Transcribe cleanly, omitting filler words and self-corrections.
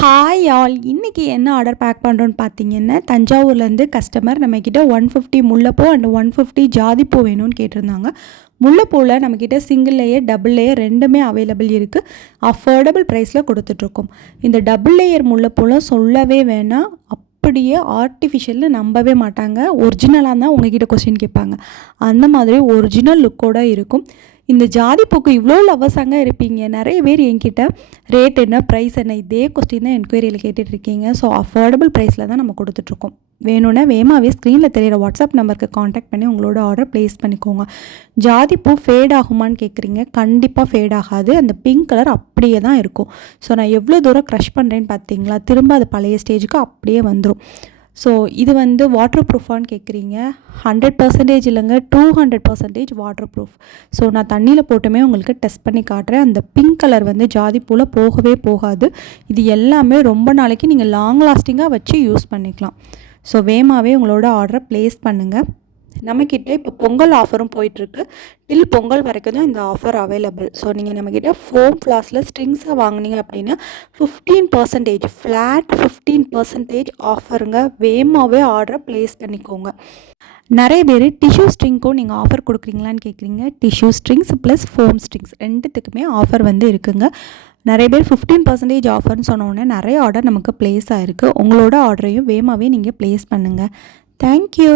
Hi all, இன்றைக்கி என்ன order back பண்ணுறோன்னு பார்த்தீங்கன்னா, தஞ்சாவூர்லேருந்து கஸ்டமர் நம்மக்கிட்ட 150 முல்லைப்பூ அண்ட் 150 ஜாதிப்பூ வேணும்னு கேட்டிருந்தாங்க. முல்லைப்பூவில் நம்மக்கிட்ட சிங்கிள் லேயர் டபுள் லேயர் ரெண்டுமே அவைலபிள் இருக்குது. அஃபோர்டபுள் ப்ரைஸில் கொடுத்துட்ருக்கோம். இந்த டபுள் லேயர் முல்லைப்பூலாம் சொல்லவே வேணாம், அப்படியே ஆர்டிஃபிஷியல்னு நம்பவே மாட்டாங்க. ஒரிஜினலாக தான் உங்ககிட்ட கொஸ்டின் கேட்பாங்க. அந்த மாதிரி ஒரிஜினல் லுக்கோடு இருக்கும். இந்த ஜாதிப்பூக்கு இவ்வளோ லவ்வர்ஸாங்க இருப்பீங்க. நிறைய பேர் என்கிட்ட ரேட் என்ன, ப்ரைஸ் என்ன, இதே கொஸ்டின் தான் என்கொயரியில் கேட்டுட்ருக்கீங்க. ஸோ அஃபோர்டபுள் ப்ரைஸில் தான் நம்ம கொடுத்துட்ருக்கோம். வேணும்னா வேகமாகவே ஸ்க்ரீனில் தெரியிற வாட்ஸ்அப் நம்பருக்கு காண்டாக்ட் பண்ணி உங்களோட ஆர்டர் ப்ளேஸ் பண்ணிக்கோங்க. ஜாதிப்பூ ஃபேட் ஆகுமான்னு கேட்குறீங்க. கண்டிப்பாக ஃபேட் ஆகாது. அந்த பிங்க் கலர் அப்படியே தான் இருக்கும். ஸோ நான் எவ்வளோ தூரம் க்ரஷ் பண்ணுறேன்னு பார்த்தீங்களா, திரும்ப அது பழைய ஸ்டேஜுக்கு அப்படியே வந்துடும். ஸோ இது வாட்டர் ப்ரூஃபான்னு கேட்குறீங்க. 100% இல்லைங்க, 200% வாட்டர் ப்ரூஃப். ஸோ நான் தண்ணியில் போட்டுமே உங்களுக்கு டெஸ்ட் பண்ணி காட்டுறேன். அந்த பிங்க் கலர் ஜாதிப்பூவில் போகவே போகாது. இது எல்லாமே ரொம்ப நாளைக்கு நீங்கள் லாங் லாஸ்டிங்காக வச்சு யூஸ் பண்ணிக்கலாம். ஸோ வேகமாகவே உங்களோட ஆர்டரை ப்ளேஸ் பண்ணுங்கள். நம்மக்கிட்ட இப்போ பொங்கல் ஆஃபரும் போயிட்டுருக்கு. டில் பொங்கல் வரைக்கும் தான் இந்த ஆஃபர் அவைலபிள். ஸோ நீங்கள் நம்மக்கிட்ட ஃபோம் ஃப்ளாஸில் ஸ்ட்ரிங்ஸாக வாங்கினீங்க அப்படின்னா 15% ஃப்ளாட் 15% ஆஃபருங்க. வேகமாகவே ஆர்டரை ப்ளேஸ் பண்ணிக்கோங்க. நிறைய பேர் டிஷ்யூ ஸ்ட்ரிங்க்கும் நீங்கள் ஆஃபர் கொடுக்குறீங்களான்னு கேட்குறீங்க. Tissue strings plus foam strings ரெண்டுத்துக்குமே ஆஃபர் இருக்குங்க. நிறைய பேர் 15% ஆஃபர்னு சொன்னோடனே நிறைய ஆர்டர் நமக்கு ப்ளேஸ் ஆகிருக்கு. உங்களோட ஆர்டரையும் வேகமாகவே நீங்கள் ப்ளேஸ் பண்ணுங்கள். தேங்க்யூ.